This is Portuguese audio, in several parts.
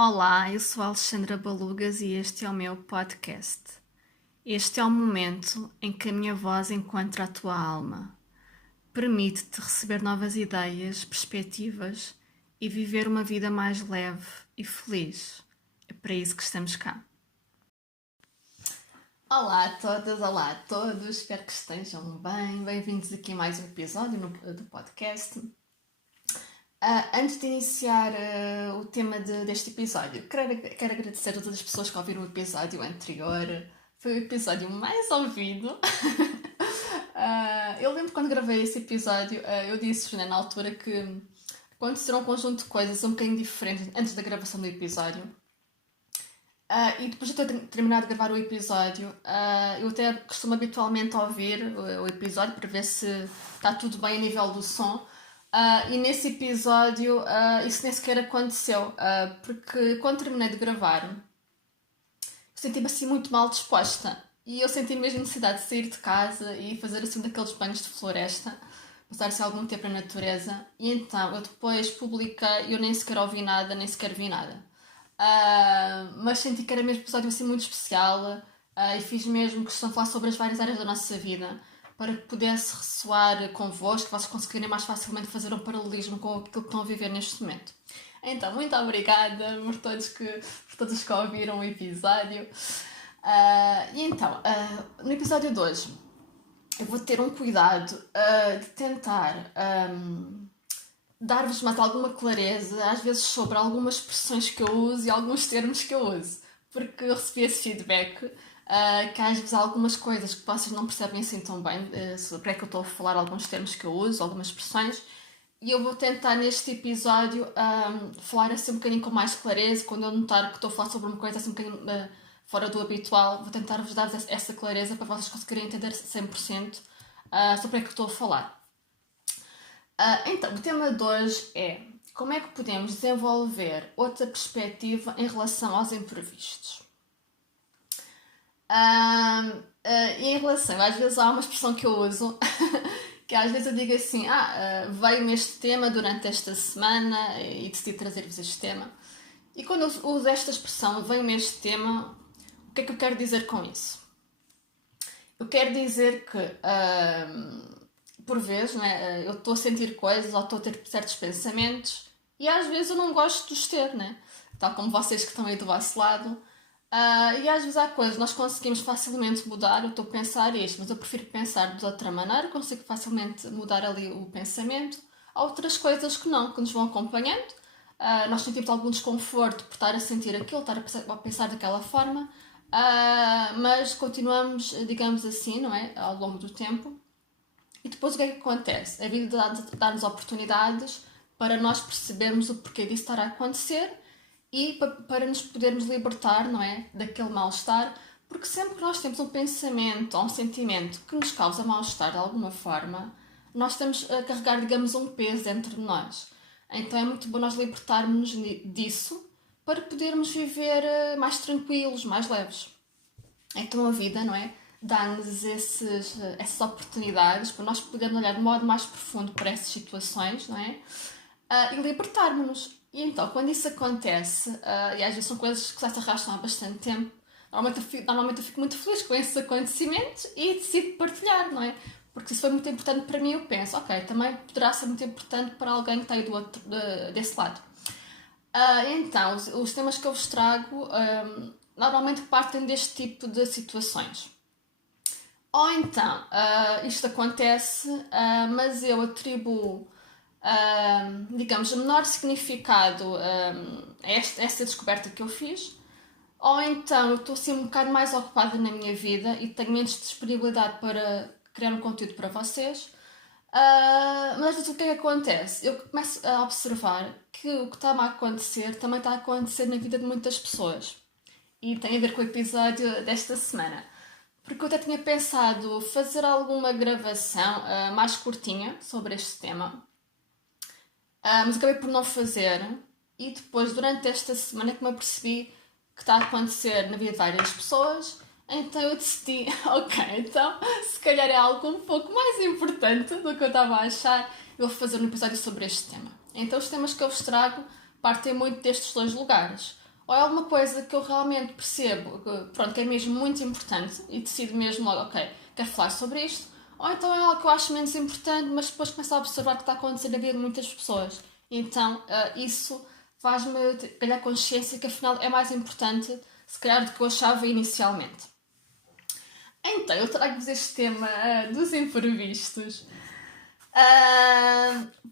Olá, eu sou a Alexandra Balugas e este é o meu podcast. Este é o momento em que a minha voz encontra a tua alma. Permite-te receber novas ideias, perspectivas e viver uma vida mais leve e feliz. É para isso que estamos cá. Olá a todas, olá a todos, espero que estejam bem. Bem-vindos aqui a mais um episódio do podcast. Antes de iniciar o tema deste episódio, quero agradecer a todas as pessoas que ouviram o episódio anterior. Foi o episódio mais ouvido. Eu lembro quando gravei esse episódio, eu disse na altura que aconteceram um conjunto de coisas um bocadinho diferentes antes da gravação do episódio. E depois de ter terminado de gravar o episódio, eu até costumo habitualmente ouvir o episódio para ver se está tudo bem a nível do som. E nesse episódio isso nem sequer aconteceu, porque quando terminei de gravar eu senti-me assim muito mal disposta e eu senti mesmo necessidade de sair de casa e fazer assim daqueles banhos de floresta, passar assim algum tempo na natureza. E então eu depois publiquei e eu nem sequer ouvi nada, nem sequer vi nada. Mas senti que era mesmo um episódio assim muito especial, e fiz mesmo questão de falar sobre as várias áreas da nossa vida para que pudesse ressoar convosco, vocês conseguirem mais facilmente fazer um paralelismo com aquilo que estão a viver neste momento. Então, muito obrigada por todos que ouviram o episódio. E então, no episódio de hoje, eu vou ter um cuidado de tentar dar-vos mais alguma clareza, às vezes sobre algumas expressões que eu uso e alguns termos que eu uso, porque eu recebi esse feedback que às vezes há algumas coisas que vocês não percebem assim tão bem sobre o que eu estou a falar, alguns termos que eu uso, algumas expressões, e eu vou tentar neste episódio falar assim um bocadinho com mais clareza. Quando eu notar que estou a falar sobre uma coisa assim um bocadinho fora do habitual, vou tentar vos dar essa clareza para vocês conseguirem entender 100% sobre o que eu estou a falar. Então, o tema de hoje é como é que podemos desenvolver outra perspectiva em relação aos imprevistos. E em relação, às vezes há uma expressão que eu uso, que às vezes eu digo assim, veio-me este tema durante esta semana e decidi trazer-vos este tema. E quando eu uso esta expressão, veio-me este tema, o que é que eu quero dizer com isso? Eu quero dizer que por vezes, não é? Eu estou a sentir coisas ou estou a ter certos pensamentos e às vezes eu não gosto de os ter, né? Tal como vocês que estão aí do vosso lado. E às vezes há coisas que nós conseguimos facilmente mudar. Eu estou a pensar isto, mas eu prefiro pensar de outra maneira, consigo facilmente mudar ali o pensamento. Há outras coisas que não, que nos vão acompanhando. Nós sentimos algum desconforto por estar a sentir aquilo, estar a pensar daquela forma, mas continuamos, digamos assim, não é? Ao longo do tempo. E depois o que é que acontece? A vida dá-nos oportunidades para nós percebermos o porquê disso estar a acontecer e para nos podermos libertar, não é? Daquele mal-estar, porque sempre que nós temos um pensamento ou um sentimento que nos causa mal-estar de alguma forma, nós estamos a carregar, digamos, um peso dentro de nós. Então é muito bom nós libertarmos disso para podermos viver mais tranquilos, mais leves. Então a vida, não é? Dá-nos essas oportunidades para nós podermos olhar de modo mais profundo para essas situações, não é? E libertarmos-nos. E então, quando isso acontece, e às vezes são coisas que já se arrastam há bastante tempo, normalmente eu fico muito feliz com esses acontecimentos e decido partilhar, não é? Porque se foi muito importante para mim, eu penso, ok, também poderá ser muito importante para alguém que está aí desse lado. Então, os temas que eu vos trago normalmente partem deste tipo de situações. Ou então, isto acontece, mas eu atribuo, digamos, menor significado a esta descoberta que eu fiz. Ou então, eu estou assim um bocado mais ocupada na minha vida e tenho menos disponibilidade para criar um conteúdo para vocês. Mas o que é que acontece? Eu começo a observar que o que está a acontecer também está a acontecer na vida de muitas pessoas. E tem a ver com o episódio desta semana. Porque eu até tinha pensado fazer alguma gravação mais curtinha sobre este tema. Mas acabei por não fazer. E depois, durante esta semana, que me apercebi que está a acontecer na vida de várias pessoas, então eu decidi, ok, então se calhar é algo um pouco mais importante do que eu estava a achar, eu vou fazer um episódio sobre este tema. Então os temas que eu vos trago partem muito destes dois lugares. ou é alguma coisa que eu realmente percebo pronto, que é mesmo muito importante e decido mesmo logo, ok, quero falar sobre isto, ou então é algo que eu acho menos importante, mas depois começo a observar que está a acontecer na vida de muitas pessoas. Então isso faz-me ganhar consciência que afinal é mais importante, se calhar, do que eu achava inicialmente. Então, eu trago-vos este tema dos imprevistos.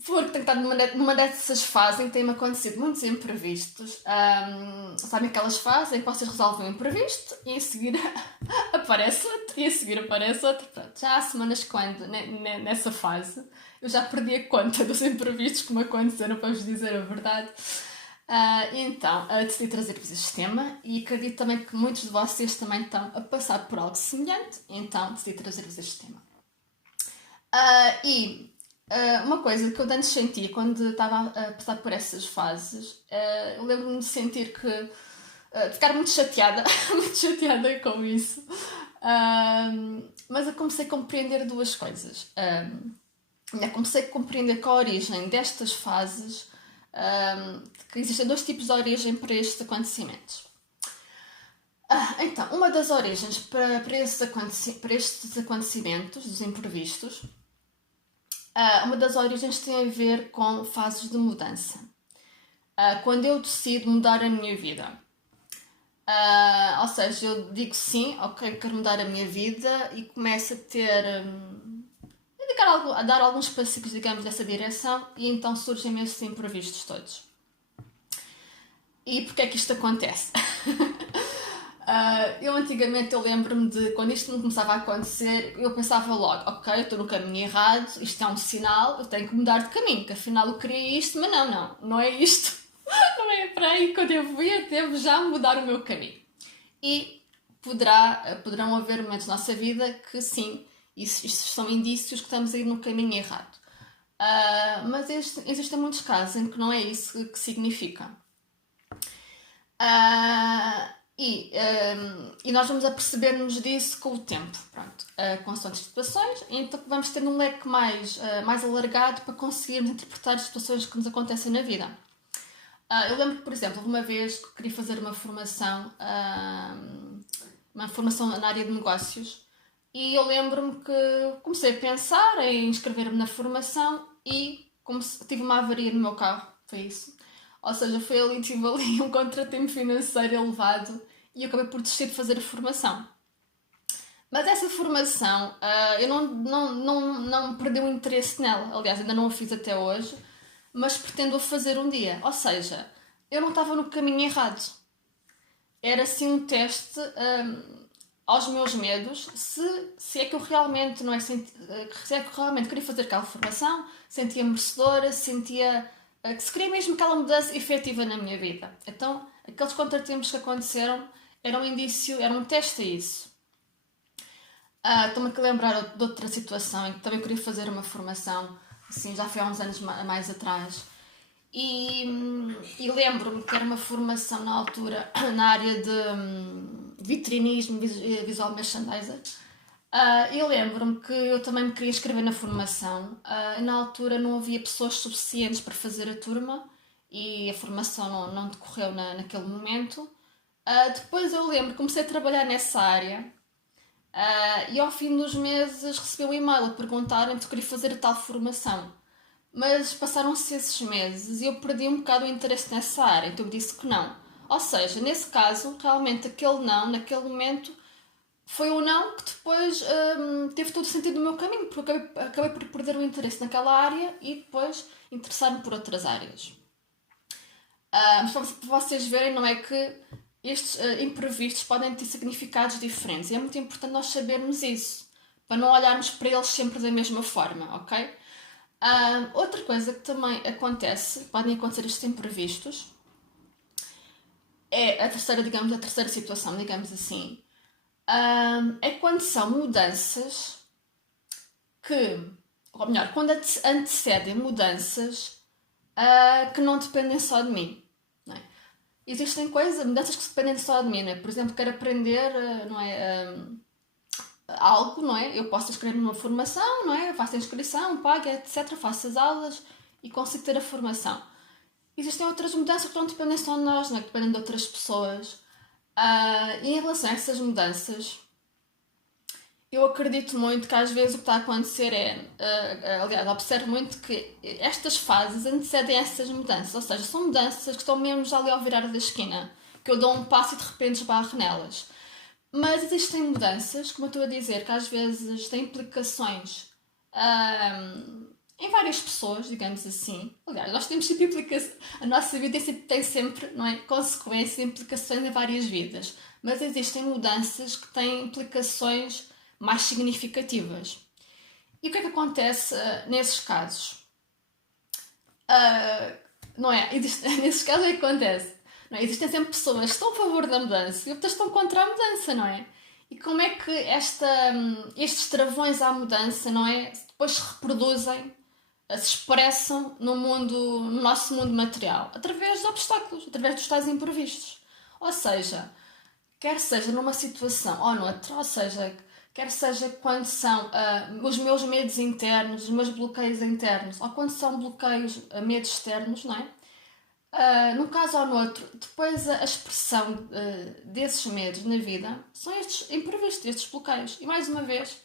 Porque tenho estado numa dessas fases em que têm-me acontecido muitos imprevistos. Sabem aquelas fases em que vocês resolvem um imprevisto e em seguida aparece outro, e a seguir aparece outro. Pronto, já há semanas quando, nessa fase, eu já perdi a conta dos imprevistos que me aconteceram, para vos dizer a verdade. Então, decidi trazer-vos este tema e acredito também que muitos de vocês também estão a passar por algo semelhante, então decidi trazer-vos este tema. Uma coisa que eu antes sentia quando estava a passar por essas fases, eu lembro-me de sentir que. De ficar muito chateada, muito chateada com isso. Mas eu comecei a compreender duas coisas. Comecei a compreender que a origem destas fases, que existem dois tipos de origem para estes acontecimentos. Então, uma das origens para estes acontecimentos, dos imprevistos, uma das origens tem a ver com fases de mudança. Quando eu decido mudar a minha vida. Ou seja, eu digo sim, ok, quero mudar a minha vida e começo a ter... a dar alguns passos, digamos, dessa direção e então surgem esses imprevistos todos. E porquê é que isto acontece? Eu antigamente, eu lembro-me de quando isto me começava a acontecer, eu pensava logo, ok, eu estou no caminho errado, isto é um sinal, eu tenho que mudar de caminho, que afinal eu queria isto, mas não é isto, não é para aí que eu devo ir, devo já mudar o meu caminho. E poderão haver momentos na nossa vida que sim, isto são indícios que estamos a ir no caminho errado. Mas existem muitos casos em que não é isso que significa. E nós vamos aperceber-nos disso com o tempo, pronto, com as situações, então vamos ter um leque mais alargado para conseguirmos interpretar as situações que nos acontecem na vida. Eu lembro que, por exemplo, uma vez que queria fazer uma formação na área de negócios, e eu lembro-me que comecei a pensar em inscrever-me na formação e tive uma avaria no meu carro, foi isso. Ou seja, tive ali um contratempo financeiro elevado e eu acabei por desistir de fazer a formação. Mas essa formação, eu não perdi o interesse nela. Aliás, ainda não a fiz até hoje, mas pretendo-a fazer um dia. Ou seja, eu não estava no caminho errado. Era assim um teste aos meus medos, se é que eu realmente se é que eu realmente queria fazer aquela formação, sentia merecedora, sentia que se queria mesmo aquela mudança efetiva na minha vida. Então, aqueles contratempos que aconteceram eram um teste a isso. Estou-me a lembrar de outra situação em que também queria fazer uma formação, assim, já foi há uns anos mais atrás. E lembro-me que era uma formação na altura na área de vitrinismo, visual merchandiser. E lembro-me que eu também me queria inscrever na formação. Na altura não havia pessoas suficientes para fazer a turma e a formação não decorreu naquele momento. Depois eu lembro que comecei a trabalhar nessa área e ao fim dos meses recebi um e-mail a perguntarem se eu queria fazer a tal formação. Mas passaram-se esses meses e eu perdi um bocado o interesse nessa área, então eu disse que não. Ou seja, nesse caso, realmente aquele não, naquele momento, foi um não que depois teve todo o sentido no meu caminho, porque acabei por perder o interesse naquela área e depois interessar-me por outras áreas. Mas para vocês verem, não é que estes imprevistos podem ter significados diferentes e é muito importante nós sabermos isso, para não olharmos para eles sempre da mesma forma, ok? Outra coisa que também podem acontecer estes imprevistos, é a terceira situação, digamos assim, é quando são mudanças ou melhor, quando antecedem mudanças que não dependem só de mim. Não é? Existem mudanças que dependem só de mim, não é? Por exemplo, quero aprender, não é? Algo, não é? Eu posso inscrever numa formação, não é? Eu faço a inscrição, pago, etc. Faço as aulas e consigo ter a formação. existem outras mudanças que não dependem só de nós, não é? Que dependem de outras pessoas. E em relação a essas mudanças, eu acredito muito que às vezes o que está a acontecer aliás, observo muito que estas fases antecedem essas mudanças, ou seja, são mudanças que estão mesmo já ali ao virar da esquina, que eu dou um passo e de repente esbarro nelas. Mas existem mudanças, como eu estou a dizer, que às vezes têm implicações em várias pessoas, digamos assim. Aliás, nós temos sempre implicações, a nossa vida tem sempre, não é, consequências e implicações em várias vidas. Mas existem mudanças que têm implicações mais significativas. E o que é que acontece nesses casos? Não é? Nesses casos é que acontece. Não é? Existem sempre pessoas que estão a favor da mudança e outras estão contra a mudança, não é? E como é que estes travões à mudança, não é? Depois se reproduzem, se expressam no nosso mundo material, através de obstáculos, através dos tais imprevistos. Ou seja, quer seja numa situação ou noutra, ou seja, quer seja quando são os meus medos internos, os meus bloqueios internos, ou quando são bloqueios, medos externos, não é? Num caso ou no outro, depois a expressão desses medos na vida são estes imprevistos, estes bloqueios. E mais uma vez,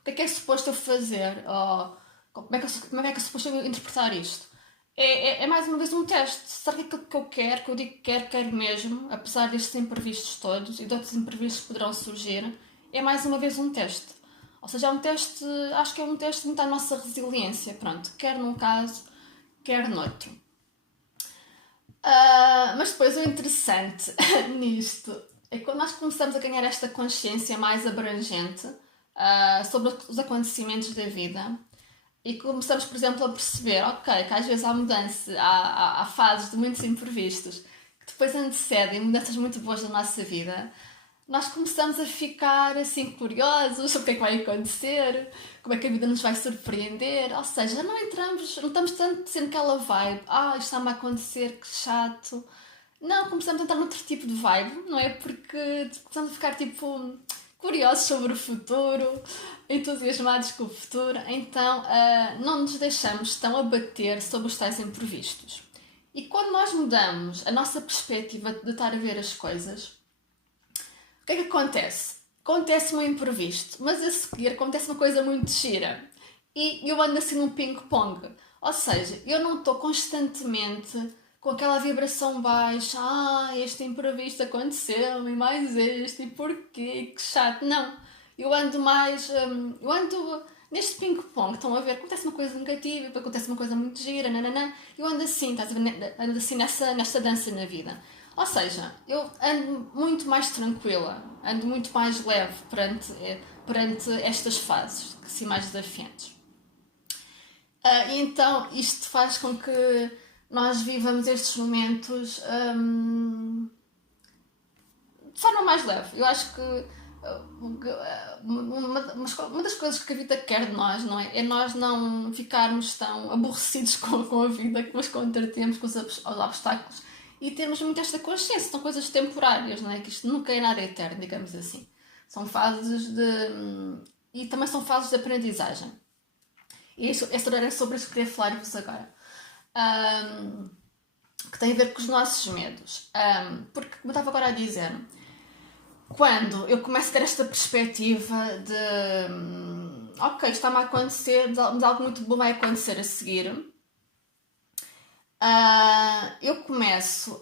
o que é suposto eu fazer? Ou como é que é suposto eu interpretar isto? É mais uma vez um teste. Será que aquilo que eu quero, que eu digo que quero mesmo, apesar destes imprevistos todos e de outros imprevistos que poderão surgir, é mais uma vez um teste. Ou seja, é um teste, acho que é um teste muito à nossa resiliência, pronto, quer num caso, quer noutro. Mas depois o interessante nisto é que quando nós começamos a ganhar esta consciência mais abrangente sobre os acontecimentos da vida e começamos, por exemplo, a perceber, ok, que às vezes há mudança, há fases de muitos imprevistos que depois antecedem mudanças muito boas da nossa vida, nós começamos a ficar assim curiosos sobre o que é que vai acontecer, como é que a vida nos vai surpreender, ou seja, não estamos tanto sendo aquela vibe, isto está-me a acontecer, que chato. Não, começamos a entrar noutro tipo de vibe, não é? Porque começamos a ficar tipo curiosos sobre o futuro, entusiasmados com o futuro, então não nos deixamos tão abater sobre os tais imprevistos. E quando nós mudamos a nossa perspectiva de estar a ver as coisas, o que é que acontece? Acontece um imprevisto, mas a seguir acontece uma coisa muito gira. E eu ando assim num ping-pong. Ou seja, eu não estou constantemente com aquela vibração baixa. Este imprevisto aconteceu, e mais este, e porquê, que chato. Não. Eu ando mais... eu ando neste ping-pong. Estão a ver? Acontece uma coisa negativa, depois acontece uma coisa muito gira, nananã. Eu ando assim, estás a ver? Ando assim nesta dança na vida. Ou seja, eu ando muito mais tranquila, ando muito mais leve perante estas fases, que são mais desafiantes. E então isto faz com que nós vivamos estes momentos de forma mais leve. Eu acho que uma das coisas que a vida quer de nós, não é? É nós não ficarmos tão aborrecidos com a vida, com os contratempos, com os obstáculos, e termos muito esta consciência. São coisas temporárias, não é? Que isto nunca é nada eterno, digamos assim. São fases e também são fases de aprendizagem. E esta hora é sobre isso que queria falar-vos agora. Que tem a ver com os nossos medos. Porque, como eu estava agora a dizer, quando eu começo a ter esta perspectiva de ok, está-me a acontecer, mas algo muito bom vai acontecer a seguir, eu começo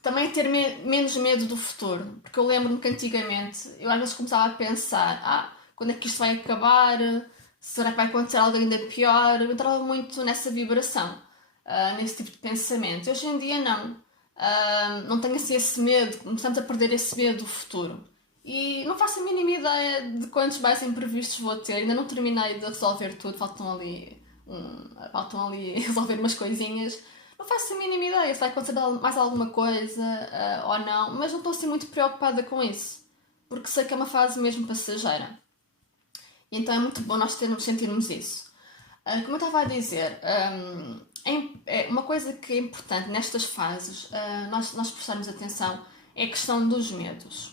também a ter menos medo do futuro. Porque eu lembro-me que antigamente eu às vezes começava a pensar, quando é que isto vai acabar? Será que vai acontecer algo ainda pior? Eu entrava muito nessa vibração, nesse tipo de pensamento. Hoje em dia não tenho assim esse medo, começamos a perder esse medo do futuro. E não faço a mínima ideia de quantos mais imprevistos vou ter. Ainda não terminei de resolver tudo, faltam ali resolver umas coisinhas. Não faço a mínima ideia se vai acontecer mais alguma coisa ou não, mas não estou assim muito preocupada com isso, porque sei que é uma fase mesmo passageira. E então é muito bom nós sentirmos isso. Como eu estava a dizer, uma coisa que é importante nestas fases, nós prestarmos atenção, é a questão dos medos.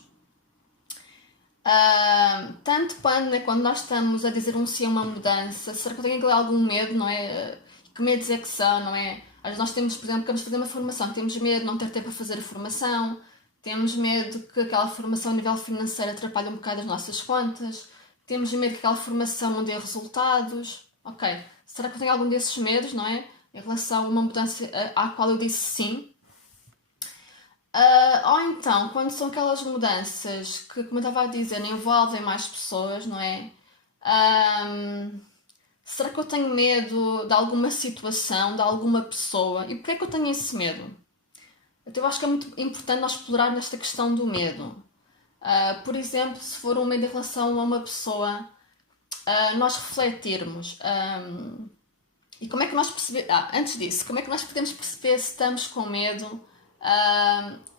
Tanto quando nós estamos a dizer um sim a uma mudança, será que eu tenho algum medo, não é? que medos é que são, não é? Às vezes nós temos, por exemplo, queremos fazer uma formação, temos medo de não ter tempo para fazer a formação, temos medo que aquela formação a nível financeiro atrapalhe um bocado as nossas contas, temos medo que aquela formação não dê resultados. Ok, será que eu tenho algum desses medos, não é? Em relação a uma mudança à qual eu disse sim? Ou então, quando são aquelas mudanças que, como eu estava a dizer, envolvem mais pessoas, não é? Ahm, Será que eu tenho medo de alguma situação, de alguma pessoa? E porquê é que eu tenho esse medo? Então, eu acho que é muito importante nós explorar nesta questão do medo. Por exemplo, se for um medo em relação a uma pessoa, nós refletirmos. E como é que nós percebemos. Antes disso, como é que nós podemos perceber se estamos com medo?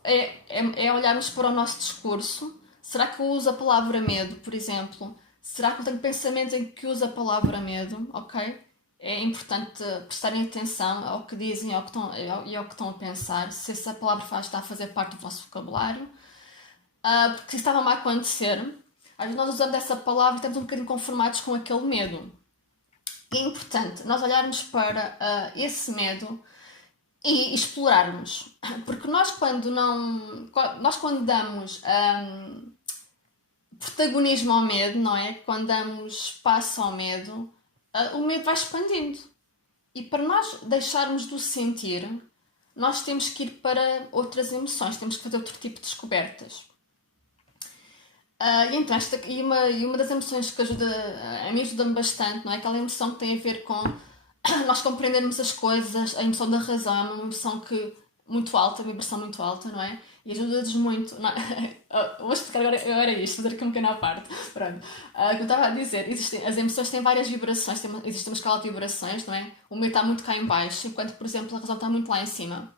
É olharmos para o nosso discurso. Será que eu uso a palavra medo, por exemplo? Será que eu tenho pensamentos em que uso a palavra medo? Ok? É importante prestarem atenção ao que dizem e ao que estão a pensar, se essa palavra está a fazer parte do vosso vocabulário. Porque se estava-me a acontecer, às vezes nós usamos essa palavra e estamos um bocadinho conformados com aquele medo. E é importante nós olharmos para esse medo e explorarmos. Porque nós quando damos protagonismo ao medo, não é? Quando damos espaço ao medo, o medo vai expandindo. E para nós deixarmos de o sentir, nós temos que ir para outras emoções, temos que fazer outro tipo de descobertas. E então, uma das emoções que a mim ajuda-me bastante, não é? Aquela emoção que tem a ver com nós compreendermos as coisas, a emoção da razão é uma emoção muito alta, uma vibração muito alta, não é? E ajuda-nos muito. Não, vou explicar agora isto, fazer aqui um pequeno à parte. Pronto. Como eu estava a dizer, as emoções têm várias vibrações, existe uma escala de vibrações, não é? O medo está muito cá em baixo, enquanto, por exemplo, a razão está muito lá em cima.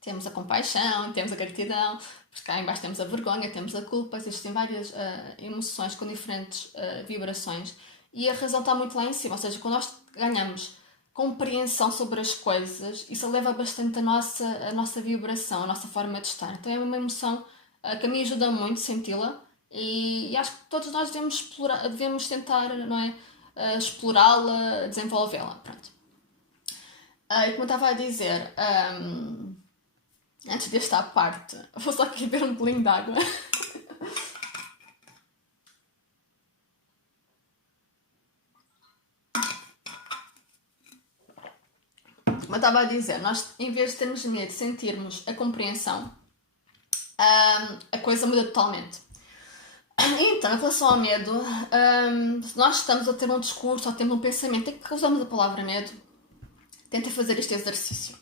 Temos a compaixão, temos a gratidão, porque cá em baixo temos a vergonha, temos a culpa, existem várias emoções com diferentes vibrações. E a razão está muito lá em cima, ou seja, quando nós ganhamos compreensão sobre as coisas, isso eleva bastante a nossa vibração, a nossa forma de estar. Então é uma emoção que a mim ajuda muito senti-la e acho que todos nós devemos tentar, não é, explorá-la, desenvolvê-la. Pronto. E como eu estava a dizer, antes desta parte, vou só aqui beber um bolinho de água. Como eu estava a dizer, nós, em vez de termos medo de sentirmos a compreensão, a coisa muda totalmente. Então, em relação ao medo, se nós estamos a ter um discurso ou temos um pensamento em que usamos a palavra medo, tentem fazer este exercício.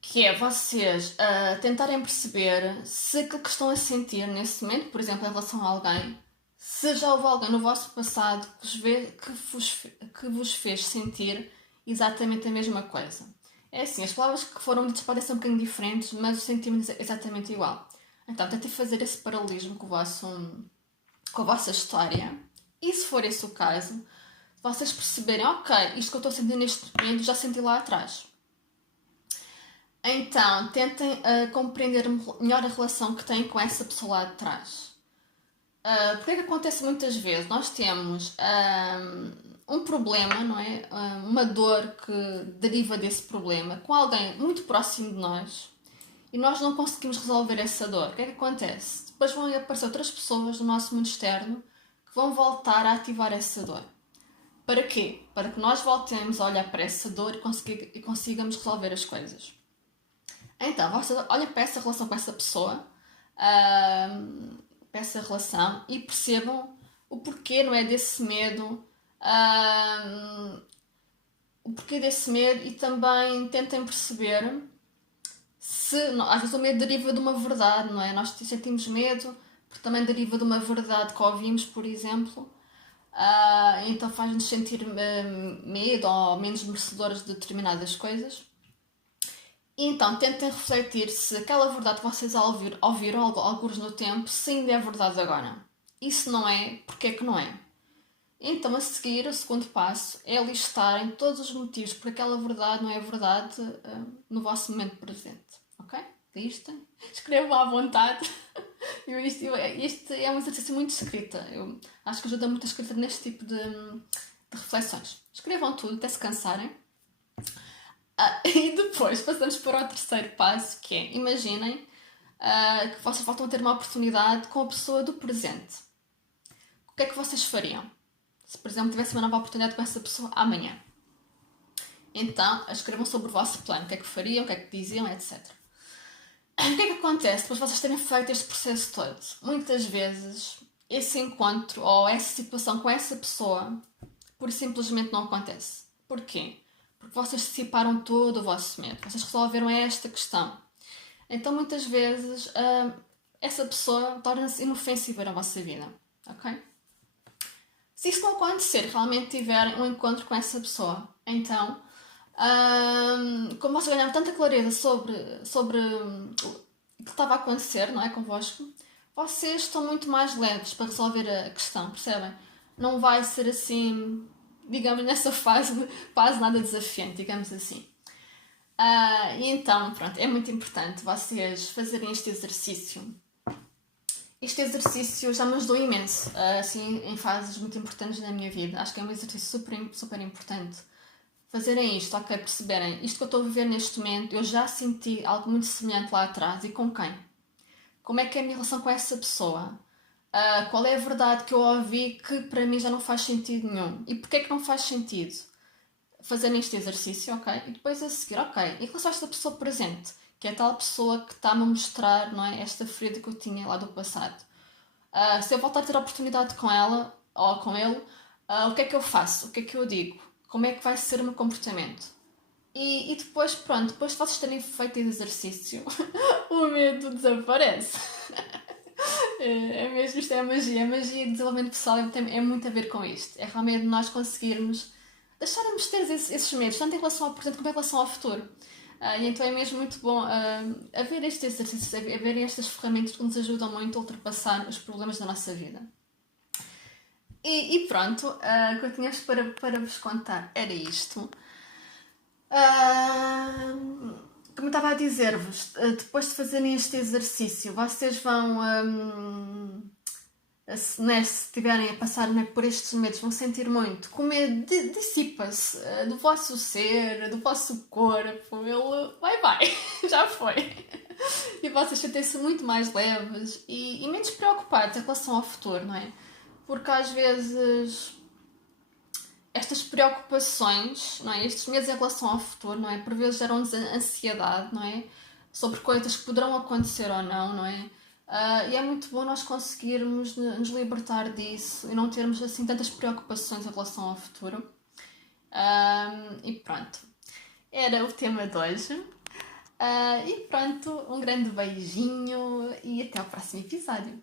Que é vocês tentarem perceber se aquilo que estão a sentir nesse momento, por exemplo, em relação a alguém, se já houve alguém no vosso passado que vos fez sentir exatamente a mesma coisa. É assim, as palavras que foram ditas podem ser um bocadinho diferentes, mas o sentimento é exatamente igual. Então, tentem fazer esse paralelismo com a vossa história. E se for esse o caso, vocês perceberem, ok, isto que eu estou a sentir neste momento já senti lá atrás. Então, tentem compreender melhor a relação que têm com essa pessoa lá de trás. Porque é que acontece muitas vezes? Nós temos um problema, não é? Uma dor que deriva desse problema com alguém muito próximo de nós e nós não conseguimos resolver essa dor. O que é que acontece? Depois vão aparecer outras pessoas do nosso mundo externo que vão voltar a ativar essa dor. Para quê? Para que nós voltemos a olhar para essa dor e consigamos resolver as coisas. Então, olhem para essa relação com essa pessoa, para essa relação e percebam o porquê, não é, desse medo, o porquê desse medo e também tentem perceber se, às vezes o medo deriva de uma verdade, não é? Nós sentimos medo porque também deriva de uma verdade que ouvimos, por exemplo, então faz-nos sentir medo ou menos merecedores de determinadas coisas. Então, tentem refletir se aquela verdade que vocês ouviram alguns no tempo, se ainda é verdade agora. E se não é, porque é que não é? Então, a seguir, o segundo passo é listarem todos os motivos porque aquela verdade não é verdade no vosso momento presente. Ok? Listem. Escrevam à vontade. Isto é um exercício muito de escrita. Eu acho que ajuda muito a escrita neste tipo de reflexões. Escrevam tudo até se cansarem. E depois passamos para o terceiro passo, que é, imaginem que vocês voltam a ter uma oportunidade com a pessoa do presente. O que é que vocês fariam? Se, por exemplo, tivesse uma nova oportunidade com essa pessoa amanhã. Então, escrevam sobre o vosso plano, o que é que fariam, o que é que diziam, etc. O que é que acontece depois de vocês terem feito este processo todo? Muitas vezes, esse encontro ou essa situação com essa pessoa, por simplesmente não acontece. Porquê? Porque vocês dissiparam todo o vosso medo. Vocês resolveram esta questão. Então, muitas vezes, essa pessoa torna-se inofensiva na vossa vida. Ok? Se isso não acontecer, realmente tiverem um encontro com essa pessoa, então, como vocês ganharam tanta clareza sobre o que estava a acontecer, não é, convosco, vocês estão muito mais leves para resolver a questão, percebem? Não vai ser assim, digamos, nessa fase quase nada desafiante, digamos assim. E então, pronto, é muito importante vocês fazerem este exercício. Este exercício já me ajudou imenso, assim, em fases muito importantes da minha vida. Acho que é um exercício super, super importante. Fazerem isto, ok, perceberem, isto que eu estou a viver neste momento, eu já senti algo muito semelhante lá atrás, e com quem? Como é que é a minha relação com essa pessoa? Qual é a verdade que eu ouvi que para mim já não faz sentido nenhum? E porquê é que não faz sentido? Fazerem este exercício, ok? E depois a seguir, ok, em relação a esta pessoa presente, que é a tal pessoa que está-me a mostrar, não é, esta ferida que eu tinha lá do passado. Se eu voltar a ter a oportunidade com ela, ou com ele, o que é que eu faço? O que é que eu digo? Como é que vai ser o meu comportamento? E depois, pronto, depois de vocês terem feito esse exercício, o medo desaparece. É mesmo, isto é a magia. A magia de desenvolvimento pessoal é muito a ver com isto. É realmente nós conseguirmos deixarmos de ter esses medos, tanto em relação ao presente como em relação ao futuro. E então é mesmo muito bom haver estes exercícios, haverem estas ferramentas que nos ajudam muito a ultrapassar os problemas da nossa vida. E pronto, o que eu tinha para vos contar era isto. Como eu estava a dizer-vos, depois de fazerem este exercício, vocês vão, se estiverem a passar por estes medos, vão sentir muito que o medo dissipa-se do vosso ser, do vosso corpo, ele vai, já foi. E vocês sentem-se muito mais leves e menos preocupados em relação ao futuro, não é? Porque às vezes estas preocupações, não é? Estes medos em relação ao futuro, não é? Por vezes geram-nos ansiedade, não é? Sobre coisas que poderão acontecer ou não é? E é muito bom nós conseguirmos nos libertar disso e não termos assim tantas preocupações em relação ao futuro. E pronto, era o tema de hoje. E pronto, um grande beijinho e até ao próximo episódio.